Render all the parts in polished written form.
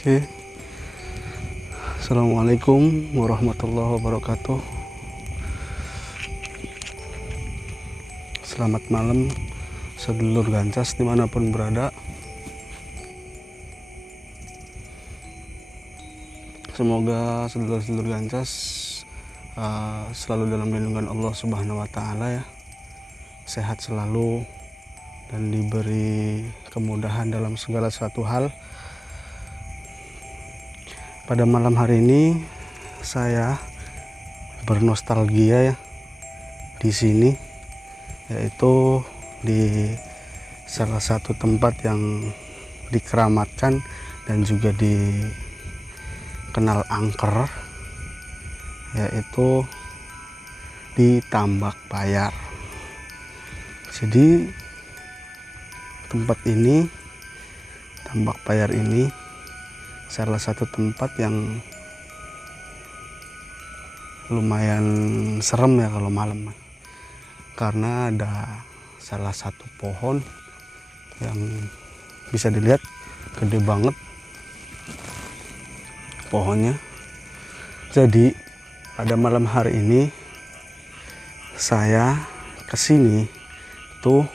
Oke. Assalamualaikum warahmatullahi wabarakatuh. Selamat malam sedulur Gancas dimanapun berada. Semoga sedulur-sedulur Gancas selalu dalam lindungan Allah Subhanahu wa Ta'ala ya, sehat selalu dan diberi kemudahan dalam segala suatu hal. Pada malam hari ini saya bernostalgia ya di sini, yaitu di salah satu tempat yang dikeramatkan dan juga dikenal angker, yaitu di Tambak Payar. Jadi tempat ini, Tambak Payar ini salah satu tempat yang lumayan serem ya kalau malam, karena ada salah satu pohon yang bisa dilihat gede banget pohonnya. Jadi pada malam hari ini saya kesini tuh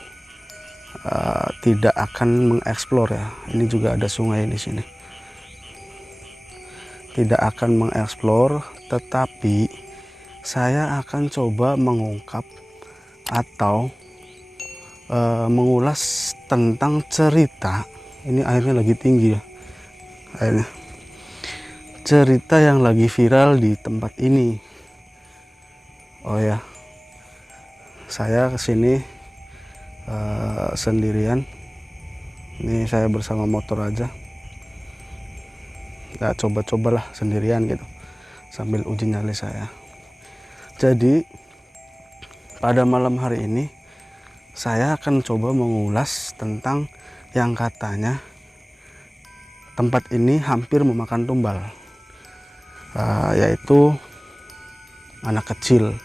tidak akan mengeksplor ya. Ini juga ada sungai di sini. Tidak akan mengeksplor, tetapi saya akan coba mengungkap atau mengulas tentang cerita. Ini airnya lagi tinggi ya, airnya. Cerita yang lagi viral di tempat ini. Oh ya, saya kesini sendirian. Ini saya bersama motor aja. Ya, coba-cobalah sendirian gitu sambil uji nyali saya. Jadi pada malam hari ini saya akan coba mengulas tentang yang katanya tempat ini hampir memakan tumbal, yaitu anak kecil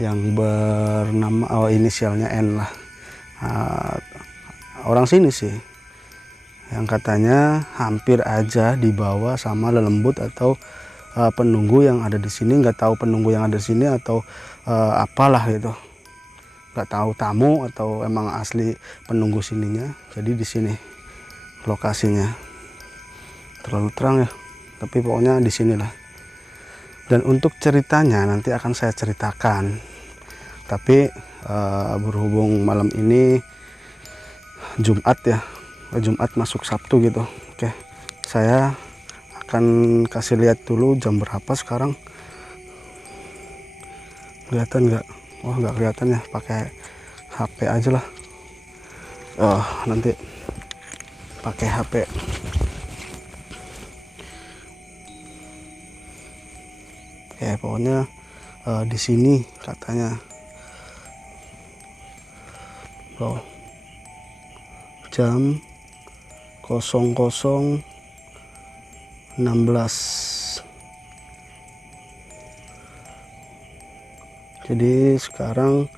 yang bernama inisialnya N lah, orang sini sih, yang katanya hampir aja dibawa sama lelembut atau penunggu yang ada di sini. Nggak tahu penunggu yang ada di sini atau apalah gitu, nggak tahu tamu atau emang asli penunggu sininya. Jadi di sini lokasinya, terlalu terang ya, tapi pokoknya di sinilah. Dan untuk ceritanya nanti akan saya ceritakan, tapi berhubung malam ini Jumat ya, Jumat masuk Sabtu gitu. Oke, saya akan kasih lihat dulu jam berapa sekarang. Kelihatan nggak? Oh, nggak kelihatan ya, pakai HP aja lah. Nanti pakai HP. Ya pokoknya di sini katanya jam 00.16. Jadi sekarang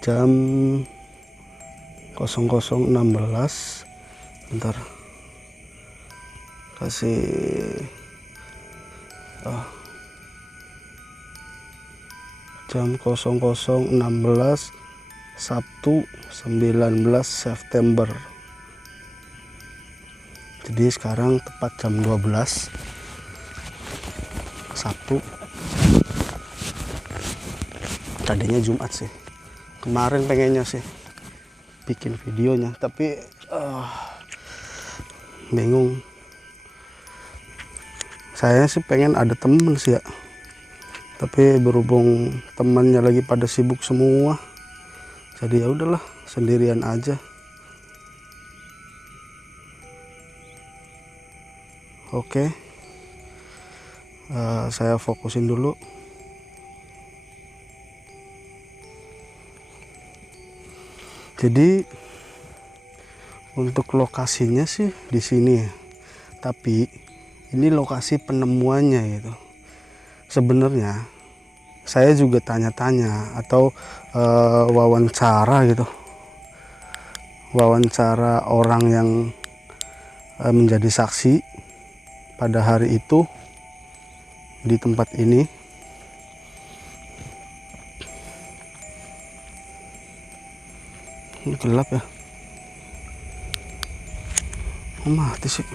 jam 00.16. Bentar, kasih jam 00.16 Sabtu 19 September. Jadi sekarang tepat jam 12 Sabtu. Tadinya Jumat sih, kemarin pengennya sih bikin videonya, tapi bingung. Saya sih pengen ada temen sih ya, tapi berhubung temannya lagi pada sibuk semua, jadi ya udahlah sendirian aja. Oke, saya fokusin dulu. Jadi untuk lokasinya sih di sini ya, tapi ini lokasi penemuannya gitu. Sebenarnya saya juga tanya-tanya atau wawancara gitu, wawancara orang yang menjadi saksi pada hari itu di tempat ini. Ini gelap ya. Oh, mati sih.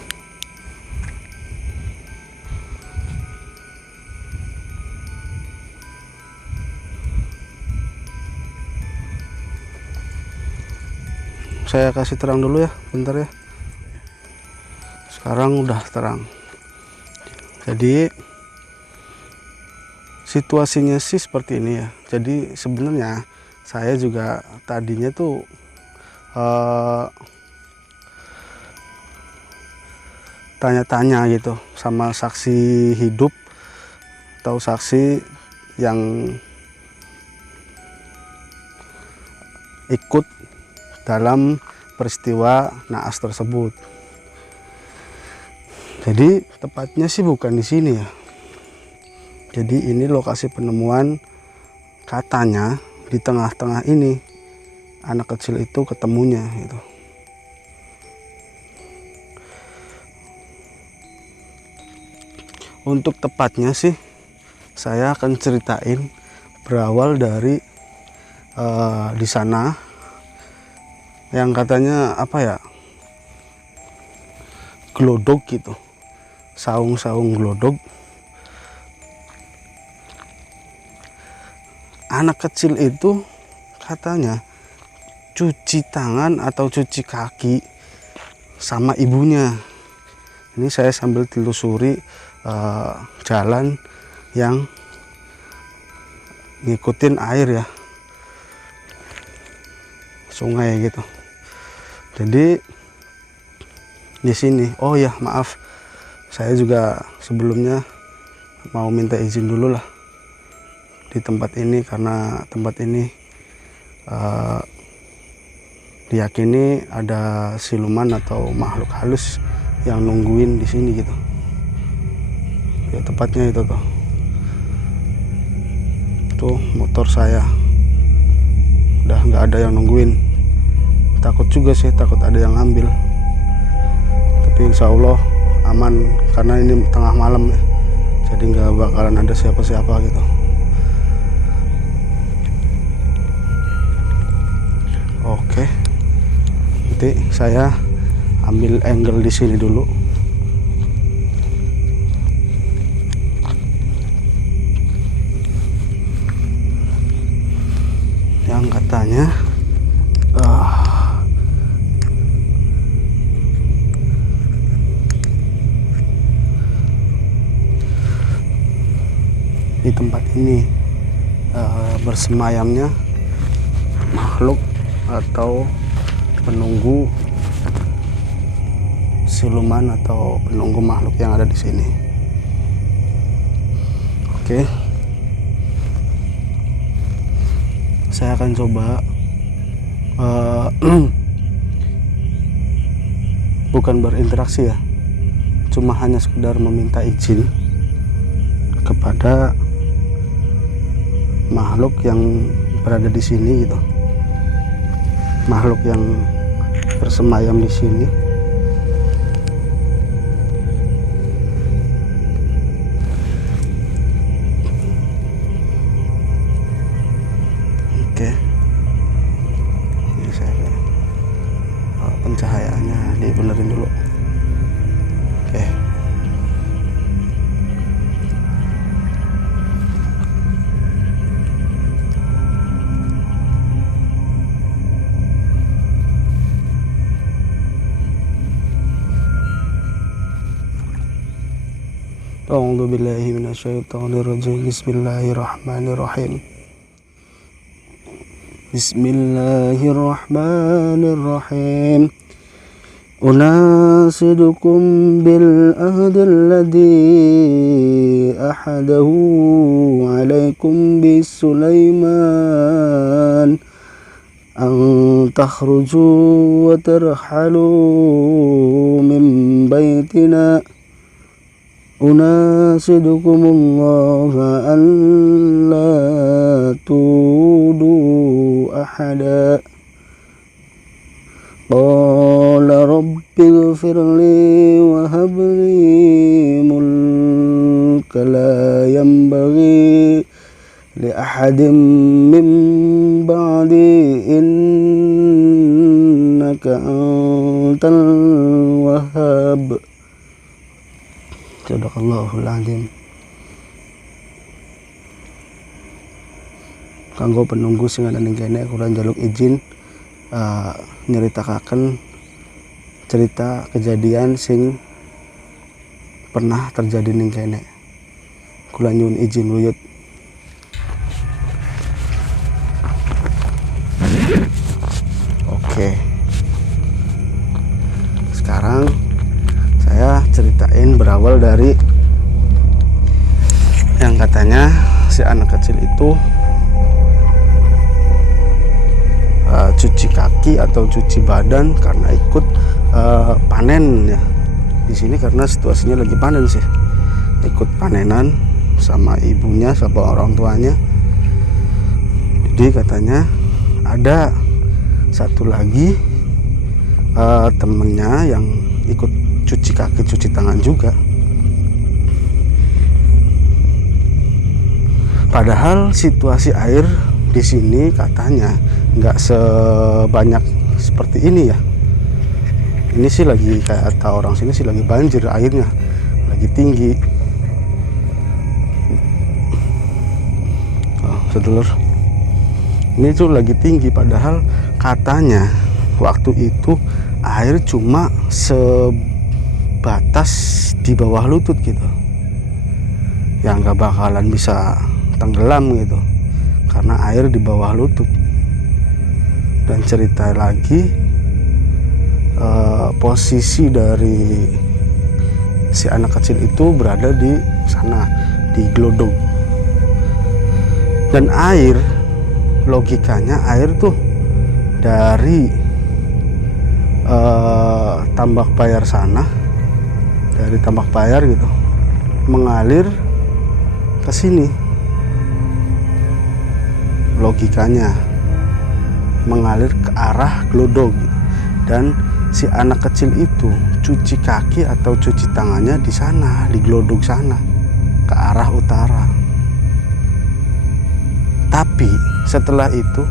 Saya kasih terang dulu ya, bentar ya. Sekarang udah terang. Jadi situasinya sih seperti ini ya. Jadi sebenarnya saya juga tadinya tuh tanya-tanya gitu sama saksi hidup atau saksi yang ikut dalam peristiwa naas tersebut. Jadi tepatnya sih bukan di sini ya. Jadi ini lokasi penemuan, katanya di tengah-tengah ini anak kecil itu ketemunya gitu. Untuk tepatnya sih saya akan ceritain berawal dari di sana yang katanya apa ya, glodok gitu, saung-saung glodok. Anak kecil itu katanya cuci tangan atau cuci kaki sama ibunya. Ini saya sambil telusuri jalan yang ngikutin air ya, sungai gitu. Jadi di sini, oh ya maaf, saya juga sebelumnya mau minta izin dulu lah di tempat ini, karena tempat ini diyakini ada siluman atau makhluk halus yang nungguin di sini gitu. Ya tepatnya itu tuh motor saya udah nggak ada yang nungguin. Takut juga sih, takut ada yang ngambil, tapi insya Allah aman karena ini tengah malam ya, jadi nggak bakalan ada siapa-siapa gitu. Oke, nanti saya ambil angle di sini dulu. Yang katanya di tempat ini bersemayamnya makhluk atau penunggu siluman atau penunggu makhluk yang ada di sini. Oke, saya akan coba bukan berinteraksi ya, cuma hanya sekedar meminta izin kepada makhluk yang berada di sini gitu, makhluk yang bersemayam di sini. Oke, ini saya pencahayaannya dibenerin dulu. Oke. A'udzu billahi minasyaitonir rajim. Bismillahirrahmanirrahim. Bismillahirrahmanirrahim. Unasidukum bil ahdil ladzi ahadahu alaikum bis Sulaiman an takhruju wa tarhalu min baitina. Unasidukumullah an la tudu ahada. Qala rabbi ighfirli wa habli ahadin min ba'di innaka antal wahhab. Sadaqallahul azim. Kanggo penunggu sing ana ning kene kula njaluk izin nyeritakaken cerita kejadian sing pernah terjadi ning kene. Kula nyuwun izin wuyut. Oke. Sekarang saya ceritain berawal dari yang katanya si anak kecil itu cuci kaki atau cuci badan karena ikut panen ya. Di sini karena situasinya lagi panen sih, ikut panenan sama ibunya sama orang tuanya. Jadi katanya ada satu lagi temennya yang ikut cuci kaki cuci tangan juga. Padahal situasi air di sini katanya nggak sebanyak seperti ini ya. Ini sih lagi kayak kata orang sini sih lagi banjir, airnya lagi tinggi. Sedulur, ini tuh lagi tinggi, padahal katanya waktu itu air cuma sebatas di bawah lutut gitu, yang nggak bakalan bisa tenggelam gitu karena air di bawah lutut. Dan cerita lagi posisi dari si anak kecil itu berada di sana di glodok, dan air logikanya air tuh dari Tambak Bayar sana, dari Tambak Bayar gitu mengalir ke sini, logikanya mengalir ke arah glodok gitu. Dan si anak kecil itu cuci kaki atau cuci tangannya di sana di glodok sana ke arah utara. Tapi setelah itu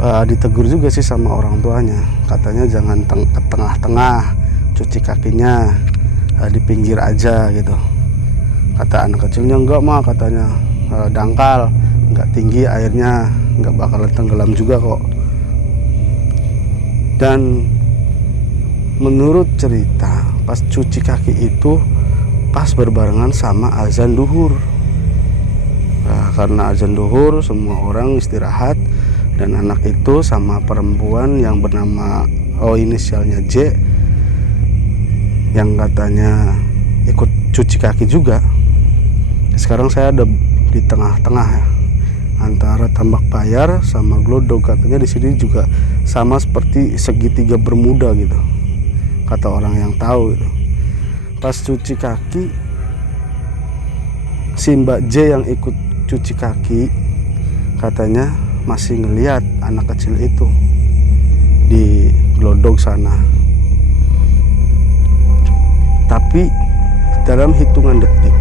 ditegur juga sih sama orang tuanya, katanya jangan ke tengah-tengah cuci kakinya, di pinggir aja gitu. Kata anak kecilnya, enggak mah katanya, dangkal, enggak tinggi airnya, enggak bakalan tenggelam juga kok. Dan menurut cerita pas cuci kaki itu pas berbarengan sama azan duhur. Nah, karena azan duhur semua orang istirahat, dan anak itu sama perempuan yang bernama inisialnya J yang katanya ikut cuci kaki juga. Sekarang saya ada di tengah-tengah ya, antara Tambak Bayar sama glodok. Katanya di sini juga sama seperti segitiga bermuda gitu, kata orang yang tahu gitu. Pas cuci kaki, si Mbak J yang ikut cuci kaki katanya masih ngelihat anak kecil itu di glodok sana. Tapi dalam hitungan detik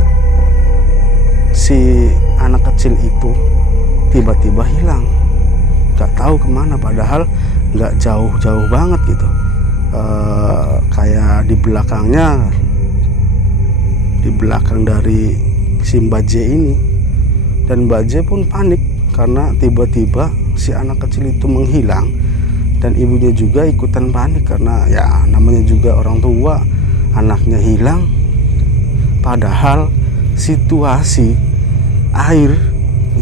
si anak kecil itu tiba-tiba hilang, nggak tahu kemana, padahal nggak jauh-jauh banget gitu. Kayak di belakangnya, di belakang dari si Mbak J ini. Dan Mbak J pun panik karena tiba-tiba si anak kecil itu menghilang, dan ibunya juga ikutan panik karena ya namanya juga orang tua, anaknya hilang. Padahal situasi air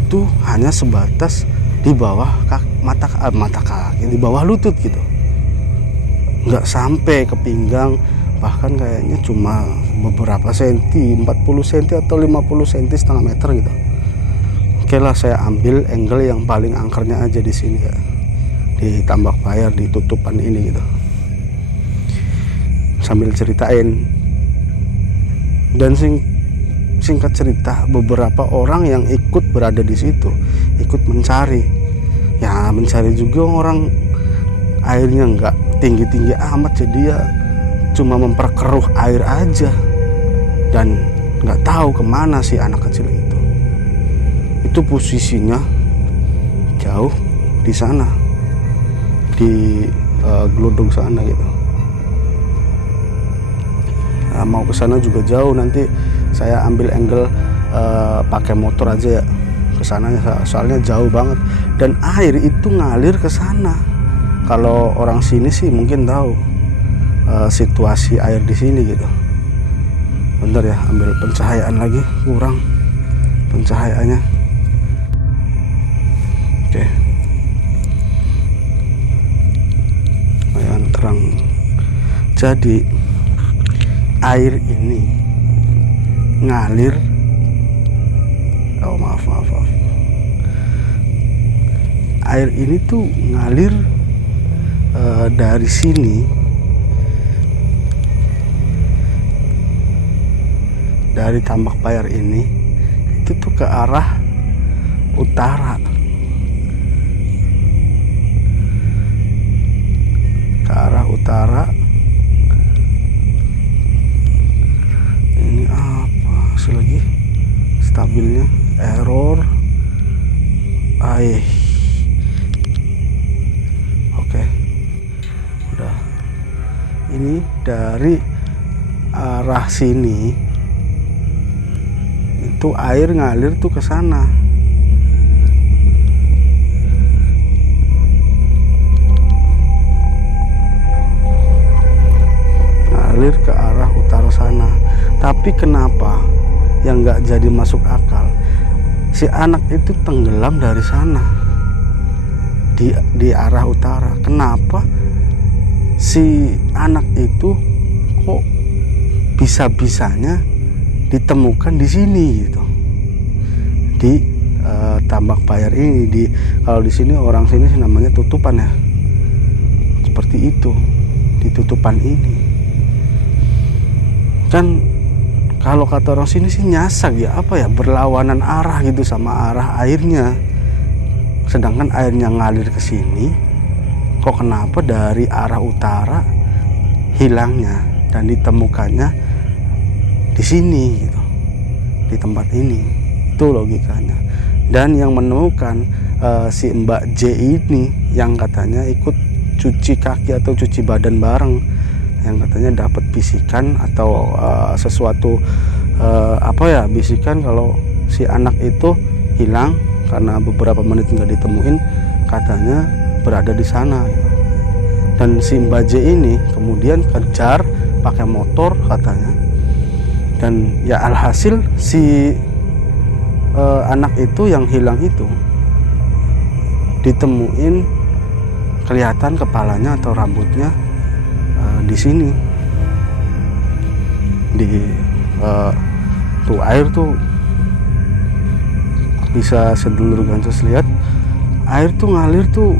itu hanya sebatas di bawah mata kaki, di bawah lutut gitu, nggak sampai ke pinggang, bahkan kayaknya cuma beberapa senti, 40 cm atau 50 cm, setengah meter gitu. Oke lah, saya ambil angle yang paling angkernya aja di sini ya, di Tambak Bayar, di tutupan ini gitu, sambil ceritain. Dan singkat cerita, beberapa orang yang ikut berada di situ ikut mencari, ya mencari juga orang, airnya nggak tinggi-tinggi amat, jadi ya cuma memperkeruh air aja, dan nggak tahu kemana si anak kecil itu. itu posisinya jauh di sana, di gelodong sana gitu. Nah, mau ke sana juga jauh, nanti saya ambil angle pakai motor aja ya ke sana, soalnya jauh banget dan air itu ngalir ke sana. Kalau orang sini sih mungkin tahu situasi air di sini gitu. Bentar ya, ambil pencahayaan lagi, kurang pencahayaannya. Oke, lumayan terang. Jadi air ini ngalir, maaf, air ini tuh ngalir dari sini, dari Tambak Bayar ini, itu tuh ke arah utara, ke arah utara. Ini apa sih lagi stabilnya, error. Oke, udah. Ini dari arah sini itu air ngalir tuh ke sana. Ngalir ke arah utara sana. Tapi kenapa yang nggak jadi masuk akal? Si anak itu tenggelam dari sana, di arah utara. Kenapa si anak itu kok bisa-bisanya ditemukan di sini gitu, di Tambak Bayar ini. Kalau di sini orang sini sih namanya tutupan ya, seperti itu, di tutupan ini kan. Kalau kata orang sini sih nyasak ya, apa ya, berlawanan arah gitu sama arah airnya. Sedangkan airnya ngalir ke sini, kok kenapa dari arah utara hilangnya dan ditemukannya di sini gitu, di tempat ini. Itu logikanya. Dan yang menemukan si Mbak J ini yang katanya ikut cuci kaki atau cuci badan bareng, yang katanya dapat bisikan atau sesuatu bisikan kalau si anak itu hilang karena beberapa menit nggak ditemuin, katanya berada di sana gitu. Dan si Mbak J ini kemudian kejar pakai motor katanya, dan ya alhasil si anak itu yang hilang itu ditemuin kelihatan kepalanya atau rambutnya di sini, di tuh air tuh bisa sedulur Gansos lihat, air tuh ngalir tuh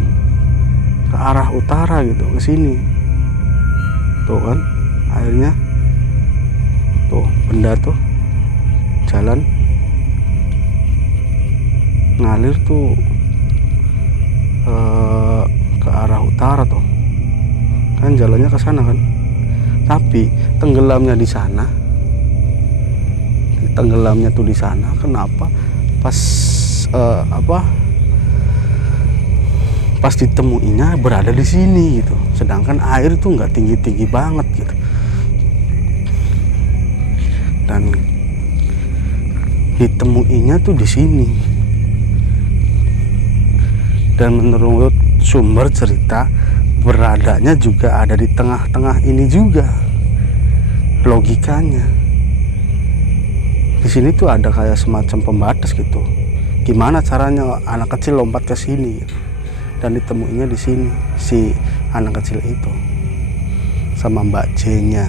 ke arah utara gitu, ke sini tuh kan airnya tuh, benda tuh jalan ngalir tuh ke arah utara tuh kan, jalannya ke sana kan. Tapi tenggelamnya di sana, tenggelamnya tuh di sana. Kenapa pas pas ditemuinya berada di sini gitu, sedangkan air tuh nggak tinggi banget gitu. Dan ditemuinya tuh di sini. Dan menurut sumber cerita, beradanya juga ada di tengah-tengah ini juga. Logikanya di sini tuh ada kayak semacam pembatas gitu. Gimana caranya anak kecil lompat ke sini gitu. Dan ditemuinya di sini si anak kecil itu sama Mbak J-nya.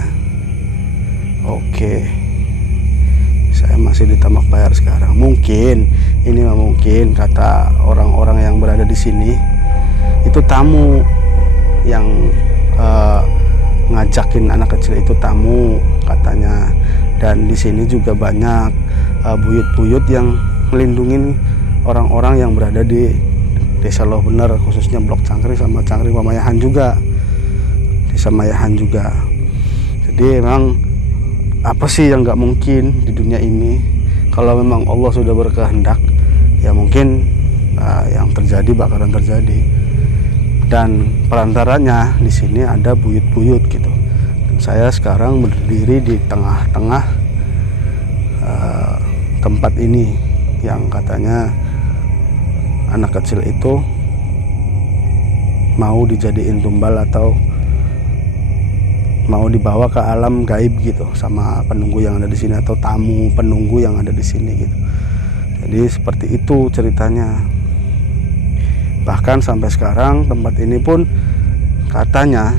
Oke, saya masih di Tambak Bayar sekarang. Mungkin ini mungkin kata orang-orang yang berada di sini itu tamu yang ngajakin anak kecil itu, tamu katanya. Dan di sini juga banyak buyut-buyut yang melindungi orang-orang yang berada di Desa Loh Bener, khususnya Blok Cangkring sama Cangkring Pamayahan juga, Desa Mayahan juga. Jadi memang apa sih yang nggak mungkin di dunia ini? Kalau memang Allah sudah berkehendak, ya mungkin yang terjadi bakalan terjadi. Dan perantaranya di sini ada buyut-buyut gitu. Dan saya sekarang berdiri di tengah-tengah tempat ini yang katanya anak kecil itu mau dijadiin tumbal atau mau dibawa ke alam gaib gitu sama penunggu yang ada di sini atau tamu penunggu yang ada di sini gitu. Jadi seperti itu ceritanya. Bahkan sampai sekarang tempat ini pun katanya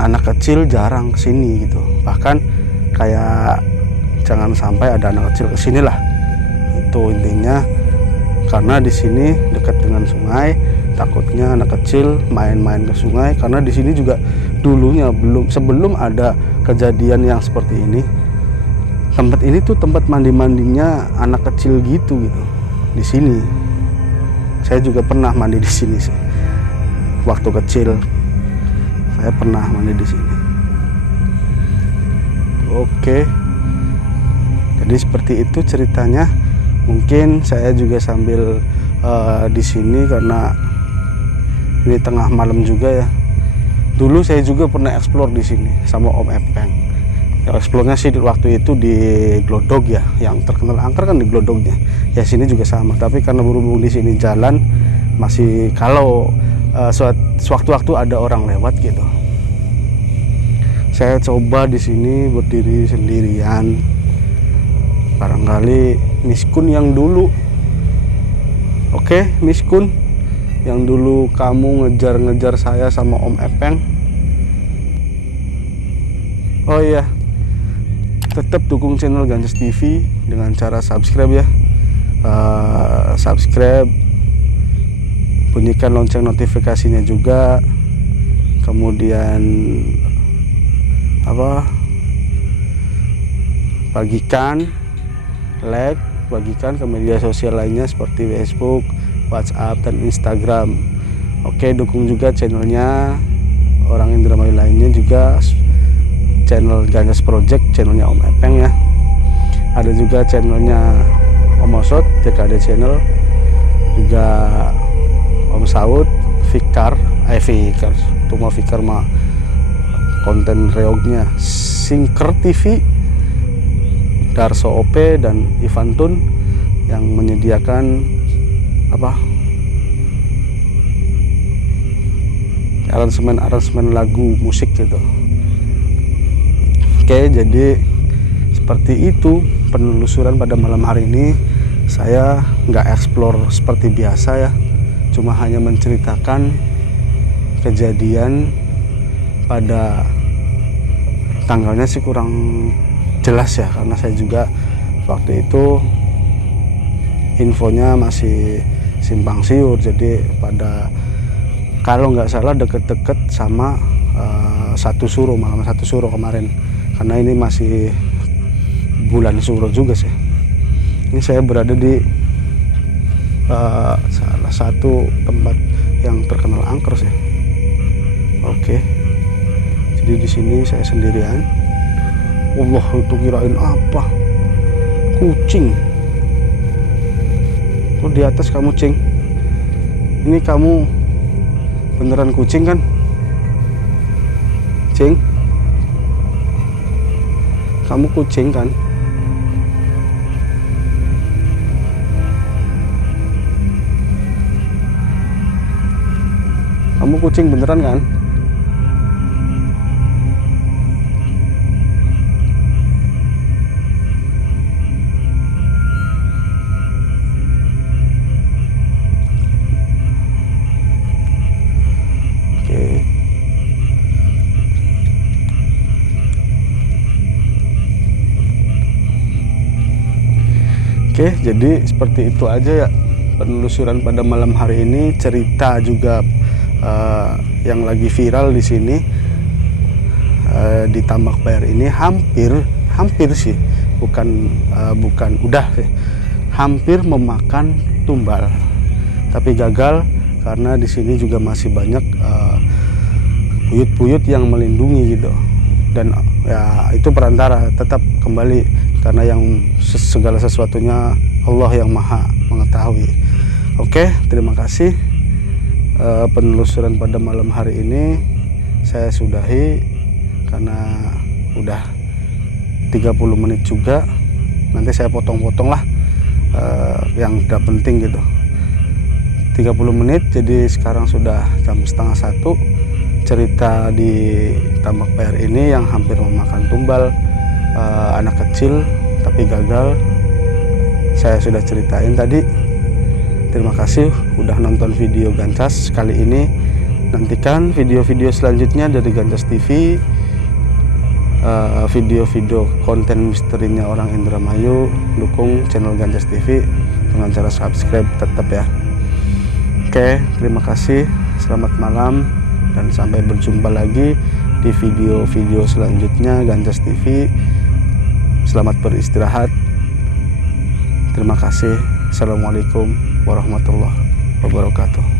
anak kecil jarang kesini gitu. Bahkan kayak jangan sampai ada anak kecil kesini lah. Itu intinya, karena di sini dekat dengan sungai, takutnya anak kecil main-main ke sungai. Karena di sini juga dulunya sebelum ada kejadian yang seperti ini, tempat ini tuh tempat mandi-mandinya anak kecil gitu di sini. Saya juga pernah mandi di sini sih. Waktu kecil saya pernah mandi di sini. Oke. Jadi seperti itu ceritanya. Mungkin saya juga sambil di sini karena ini tengah malam juga ya. Dulu saya juga pernah explore di sini sama Om Epeng. Ya, explore-nya sih waktu itu di Glodok ya, yang terkenal angker kan di Glodoknya. Ya sini juga sama, tapi karena berhubung di sini jalan masih kalau sewaktu-waktu ada orang lewat gitu. Saya coba di sini berdiri sendirian. Barangkali Miskun yang dulu. Oke, Miskun yang dulu kamu ngejar-ngejar saya sama Om Epeng. Oh iya, tetap dukung channel Ganjes TV dengan cara subscribe ya. Subscribe, bunyikan lonceng notifikasinya juga. Kemudian bagikan, like, bagikan ke media sosial lainnya seperti Facebook, WhatsApp, dan Instagram. Oke, dukung juga channelnya orang Indramayu lainnya juga, channel Ganjes Project, channelnya Om Epeng ya. Ada juga channelnya Om Osot, TKD channel, juga Om Saud, Fikar, itu mah Fikar mah konten reognya, Singker TV, Darso OP, dan Ivan Tun yang menyediakan aransemen lagu musik gitu. Oke, jadi seperti itu penelusuran pada malam hari ini. Saya nggak explore seperti biasa ya, cuma hanya menceritakan kejadian pada tanggalnya sih kurang jelas ya, karena saya juga waktu itu infonya masih simpang siur. Jadi pada kalau nggak salah deket-deket sama malam 1 Suro kemarin, karena ini masih bulan Suro juga sih. Ini saya berada di salah satu tempat yang terkenal angker sih. Oke, jadi di sini saya sendirian. Allah, itu kirain apa? Kucing. Tuh di atas kamu, Cing. Ini kamu beneran kucing kan? Cing, kamu kucing kan? Kamu kucing beneran kan? Oke, jadi seperti itu aja ya penelusuran pada malam hari ini. Cerita juga yang lagi viral di sini di Tambak Bayar ini hampir sih, bukan udah sih, hampir memakan tumbal, tapi gagal karena di sini juga masih banyak buyut-buyut yang melindungi gitu. Dan ya itu perantara tetap kembali, karena yang segala sesuatunya Allah yang maha mengetahui. Oke, terima kasih. Penelusuran pada malam hari ini saya sudahi karena udah 30 menit juga. Nanti saya potong-potong lah yang udah penting gitu. 30 menit, jadi sekarang sudah jam setengah 1. Cerita di tambak PR ini yang hampir memakan tumbal anak kecil tapi gagal, saya sudah ceritain tadi. Terima kasih udah nonton video Gancas kali ini. Nantikan video-video selanjutnya dari Gancas TV, video-video konten misterinya orang Indramayu. Dukung channel Gancas TV dengan cara subscribe tetap ya. Oke, terima kasih, selamat malam, dan sampai berjumpa lagi di video-video selanjutnya Gancas TV. Selamat beristirahat. Terima kasih. Assalamualaikum warahmatullahi wabarakatuh.